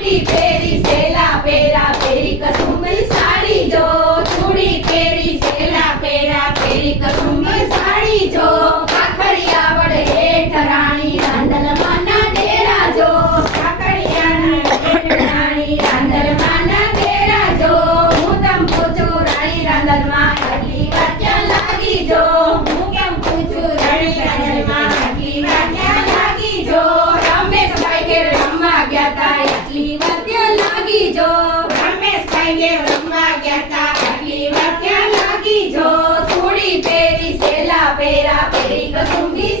ચૂડી પહેરી સેલા પેરા પેરી કસુંબી સાડી જો ચૂડી પહેરી સેલા પેરા પેરી કસુંબી સાડી જો કાકડિયા વડે હેઠ રાણી રાંદલમાના ડેરા જો કાકડિયાના હેઠ રાણી રાંદલમાના ડેરા જો હું તમ પૂછું રાણી રાંદલમાં આટલી વાર ક્યાં લાગી જો હું કેમ પૂછું રાણી રાંદલમાં આટલી વાર ક્યાં લાગી જો રમેશભાઈ ઘેર રમવા ગયા તા આટલી વાર ક્યાં લાગી જો રમેશભાઈ ઘેર રમવા ગયા તા આટલી વાર ક્યાં લાગી જો ચૂડી પહેરી સેલા પેરા પેરી કસુંબી